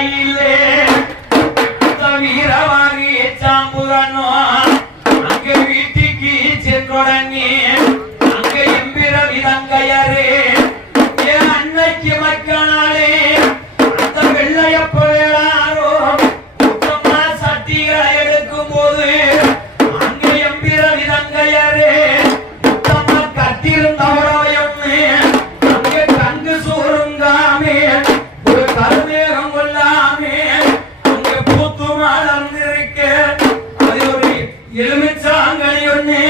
கையிலே வீரவாகி சாம்புகனோ அங்கே வீட்டுக்கு சென்றொடங்கி அங்கே எம்பிர விதங்கையரே என் அன்னைக்கு மக்களாலே அந்த வெள்ளையப்போ சட்டிகளை எடுக்கும் போது அங்கே எம்பிர விதங்கையரே கட்டியிருந்தவரையொன்னு அங்கே கங்கு சூருங்காமே ஒரு கருமேகம் கொள்ளாமே அங்கே பூத்து மலர்ந்திருக்க அது ஒரு எலுமிச்சாங்கனி ஒண்ணு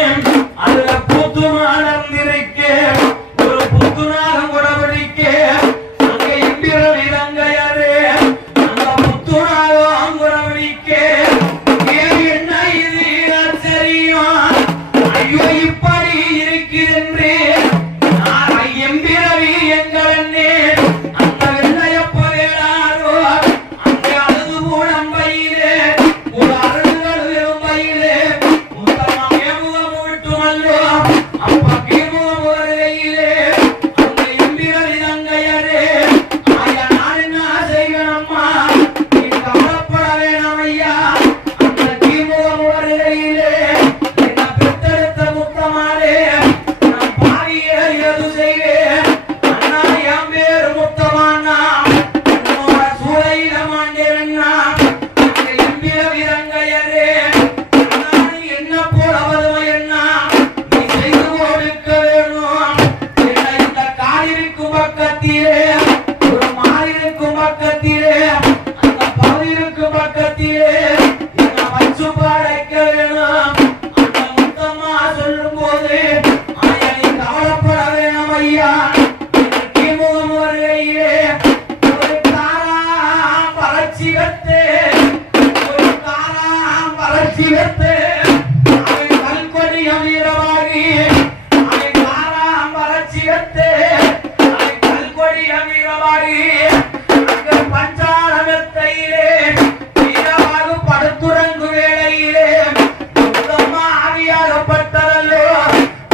அதுல பூத்து மலர்ந்திருக்க ஒரு புத்துநாகம் குடபிடிக்க அங்கே எம்பிர விதங்கையரே அந்த புத்துநாகம் குடபிடிக்க என்ன இது ஆச்சரியம் ஐயோ இப்படி இருக்கிறென்று எம்பிரவி எங்களே அந்த வெள்ளையப்போ அங்கே அழுது மூலம் பையிலே ஒரு அருள்கள் வெறும் பையிலே முத்தமாக முகம் விட்டுமல்லோ அப்ப கீழ்முகம் வருகையிலே அந்த எம்பிரவி தங்கையரே ஐயா நான் என்ன செய்வேனம்மா நீ கவலைப்பட வேணாம் ஐயா அந்த கீழ்முகம் வருகையிலே என்ன பெற்றெடுத்த முத்தமாலே நான் பாவியே எது செய்வேன் அண்ணா என் பேரு முத்தமானா உன்னோட சூளையில மாண்டேன்னா அந்த எம்பிர விதங்கையரே நான் என்ன போல வறுமை என்ன நீ செய்து கொடுக்க வேணும் என்ன இந்த காலிருக்கும் பக்கத்திலே ஒரு மாறிருக்கும் பக்கத்திலே அந்த பகுதிருக்கும் பக்கத்திலே என்ன வச்சு படைக்க வேணும் அந்த முத்தம்மா சொல்லும் போது ஐயா நீ கவலைப்பட வேணும் ஐயா முகம் வருகையிலே ஒரு காராம் வளர்ச்சி வைத்து ஒரு காராம் வளர்ச்சி வைத்து அவன் கல்கொடி அமீரமாகி அவன் காராம் வளர்ச்சி வைத்து அவன் கல்கொடி அமீரமாகி அங்கு பஞ்சாலகத்தையிலே வீரமாக படுத்துறங்கு வேளையிலே முத்தம்மா ஆவியாகப்பட்டதல்லோ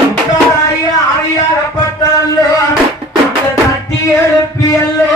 முத்தாராய ஆவியாகப்பட்டதல்லோ அந்த தட்டி எழுப்பியல்லோ